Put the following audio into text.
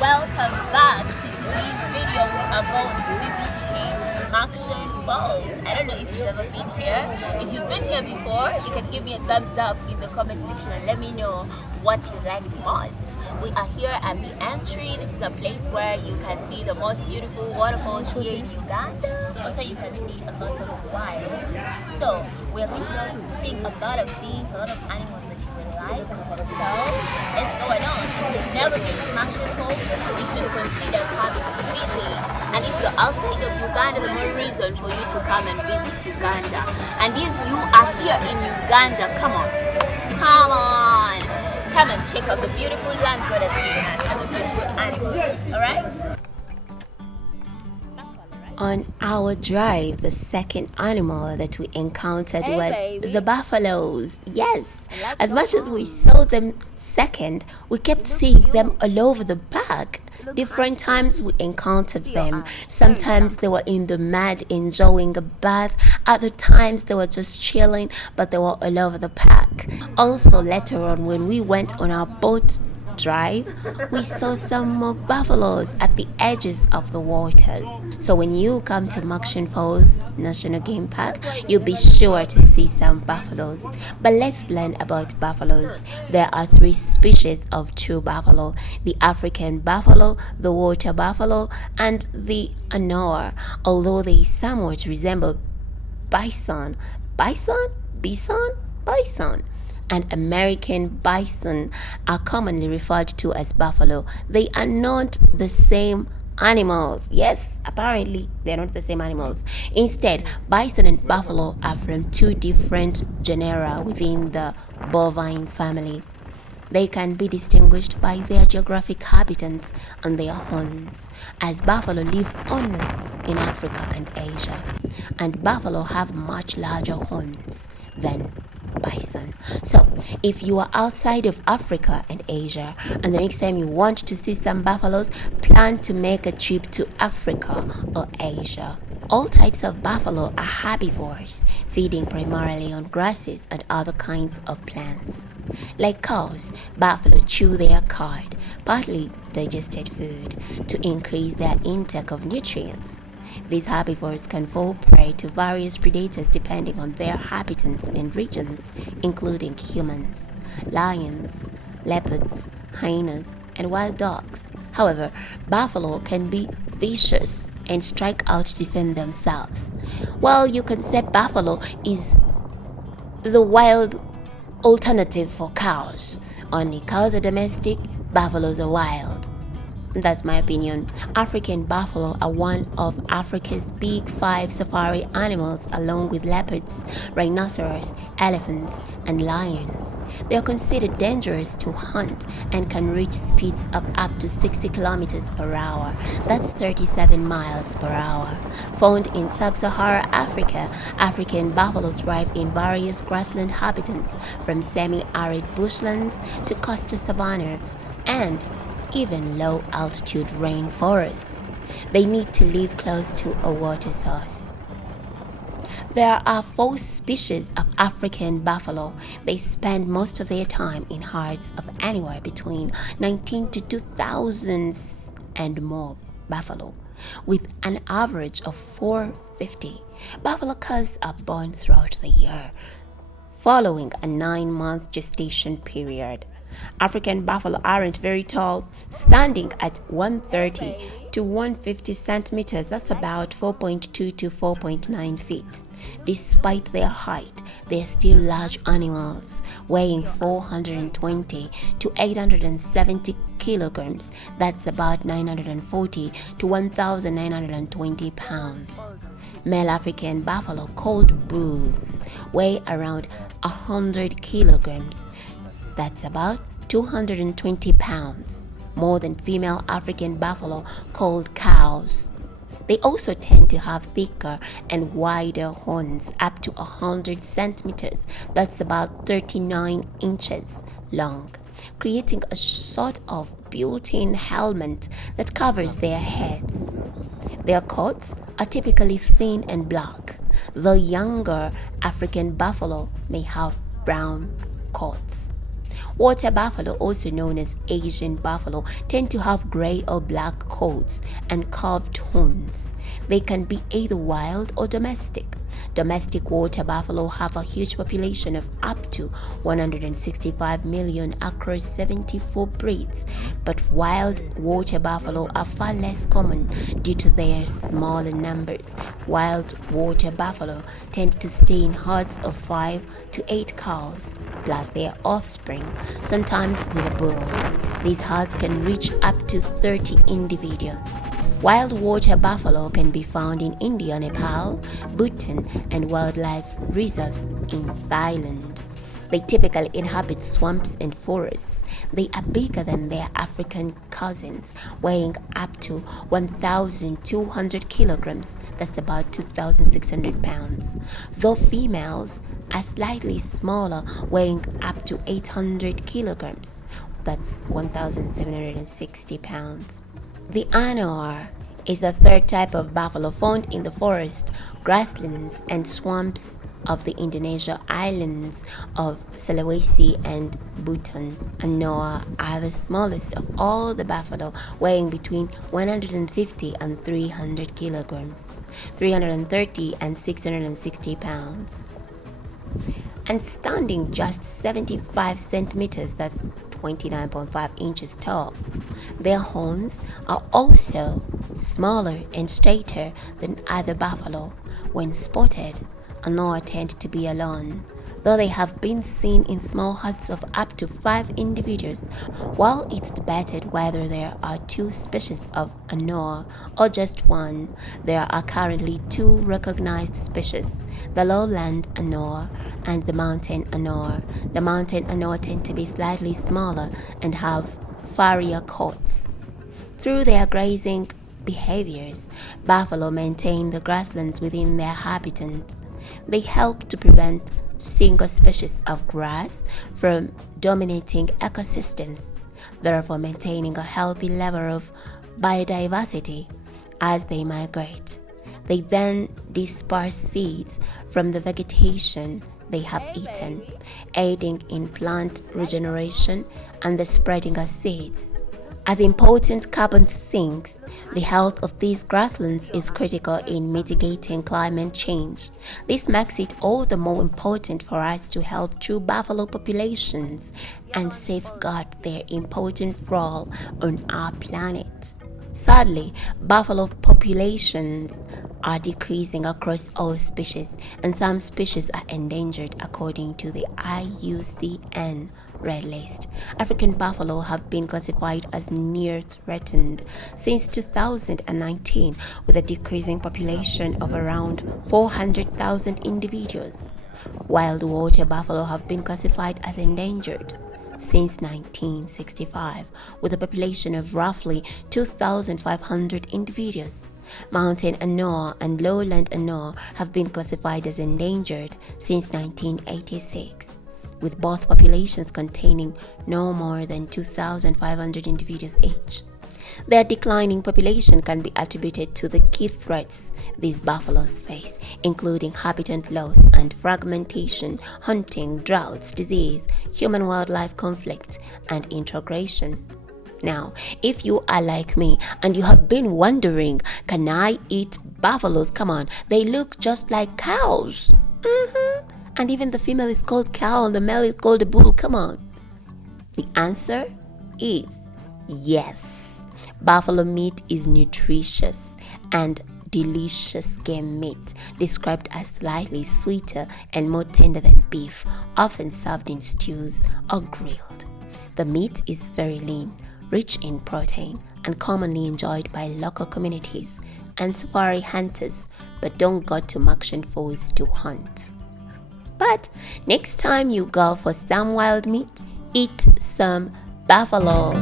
Welcome back to today's video about visiting Murchison Falls. I don't know if you've ever been here. If you've been here before, you can give me a thumbs up in the comment section and let me know what you liked most. We are here at the entry. This is a place where you can see the most beautiful waterfalls here in Uganda. Also, you can see a lot of wild. So, we're going to be seeing a lot of things, a lot of animals that you will like. So, let's go on. If you've never been to Murchison Falls, you should consider coming to visit. And if you're outside of Uganda, the more reason for you to come and visit Uganda. And if you are here in Uganda, come on. Come and check out the beautiful land God has given us and the beautiful animals. Alright? On our drive, the second animal that we encountered was baby. the buffaloes. Yes, as much as we saw them second, we kept seeing them all over the park. Different times we encountered them. Sometimes they were in the mud enjoying a bath. Other times they were just chilling, but they were all over the park. Also, later on, when we went on our boat drive, we saw some more buffaloes at the edges of the waters. So when you come to Murchison Falls National Game Park, you'll be sure to see some buffaloes. But let's learn about buffaloes. There are three species of true buffalo: the African buffalo, the water buffalo, and the Anoa. Although they somewhat resemble bison, and American bison are commonly referred to as buffalo. They are not the same animals. Yes, apparently they're not the same animals. Instead, bison and buffalo are from two different genera within the bovine family. They can be distinguished by their geographic habitants and their horns, as buffalo live only in Africa and Asia, and buffalo have much larger horns than bison. So if you are outside of Africa and Asia, and the next time you want to see some buffaloes, plan to make a trip to Africa or Asia. All types of buffalo are herbivores, feeding primarily on grasses and other kinds of plants. Like cows, buffalo chew their cud, partly digested food, to increase their intake of nutrients. These herbivores can fall prey to various predators depending on their habitats and regions, including humans, lions, leopards, hyenas, and wild dogs. However, buffalo can be vicious and strike out to defend themselves. Well, you can say buffalo is the wild alternative for cows. Only cows are domestic, buffaloes are wild. That's my opinion. African buffalo are one of Africa's big five safari animals, along with leopards, rhinoceros, elephants, and lions. They are considered dangerous to hunt and can reach speeds of up to 60 kilometers per hour. That's 37 miles per hour. Found in sub-Saharan Africa, African buffalo thrive in various grassland habitats, from semi-arid bushlands to coastal savannas and even low-altitude rainforests. They need to live close to a water source. There are 4 species of African buffalo. They spend most of their time in herds of anywhere between 19 to 2,000 and more buffalo, with an average of 450. Buffalo calves are born throughout the year, following a 9-month gestation period. African buffalo aren't very tall, standing at 130 to 150 centimeters. That's about 4.2 to 4.9 feet. Despite their height, they are still large animals, weighing 420 to 870 kilograms. That's about 940 to 1,920 pounds. Male African buffalo, called bulls, weigh around 100 kilograms. That's about 220 pounds, more than female African buffalo, called cows. They also tend to have thicker and wider horns, up to 100 centimeters. That's about 39 inches long, creating a sort of built-in helmet that covers their heads. Their coats are typically thin and black, though younger African buffalo may have brown coats. Water buffalo, also known as Asian buffalo, tend to have gray or black coats and curved horns. They can be either wild or domestic. Domestic water buffalo have a huge population of up to 165 million across 74 breeds, but wild water buffalo are far less common due to their smaller numbers. Wild water buffalo tend to stay in herds of 5 to 8 cows, plus their offspring, sometimes with a bull. These herds can reach up to 30 individuals. Wild water buffalo can be found in India, Nepal, Bhutan, and wildlife reserves in Thailand. They typically inhabit swamps and forests. They are bigger than their African cousins, weighing up to 1,200 kilograms, that's about 2,600 pounds, though females are slightly smaller, weighing up to 800 kilograms, that's 1,760 pounds. The Anoar is the third type of buffalo found in the forest, grasslands, and swamps of the Indonesia islands of Sulawesi and Bhutan. Anoar are the smallest of all the buffalo, weighing between 150 and 300 kilograms, 330 and 660 pounds, and standing just 75 centimeters, that's 29.5 inches tall. Their horns are also smaller and straighter than other buffalo. When spotted, Anoar tend to be alone, though they have been seen in small herds of up to 5 individuals. While it's debated whether there are 2 species of Anoar or just one, there are currently 2 recognized species, the lowland Anoar and the mountain Anoar. The mountain Anoar tend to be slightly smaller and have furrier coats. Through their grazing behaviors, buffalo maintain the grasslands within their habitat. They help to prevent single species of grass from dominating ecosystems, therefore maintaining a healthy level of biodiversity as they migrate. They then disperse seeds from the vegetation they have eaten, aiding in plant regeneration and the spreading of seeds. As important carbon sinks, the health of these grasslands is critical in mitigating climate change. This makes it all the more important for us to help true buffalo populations and safeguard their important role on our planet. Sadly, buffalo populations are decreasing across all species, and some species are endangered according to the IUCN Red List. African buffalo have been classified as near threatened since 2019, with a decreasing population of around 400,000 individuals. Wild water buffalo have been classified as endangered since 1965, with a population of roughly 2,500 individuals. Mountain Anoar and lowland Anoar have been classified as endangered since 1986, with both populations containing no more than 2,500 individuals each. Their declining population can be attributed to the key threats these buffaloes face, including habitat loss and fragmentation, hunting, droughts, disease, human-wildlife conflict, and integration. Now, if you are like me and you have been wondering, can I eat buffaloes? Come on, they look just like cows. And even the female is called cow and the male is called a bull. Come on. The answer is yes. Buffalo meat is nutritious and delicious game meat, described as slightly sweeter and more tender than beef, often served in stews or grilled. The meat is very lean, rich in protein, and commonly enjoyed by local communities and safari hunters, but don't go to Murchison Falls to hunt. But next time you go for some wild meat, eat some buffalo.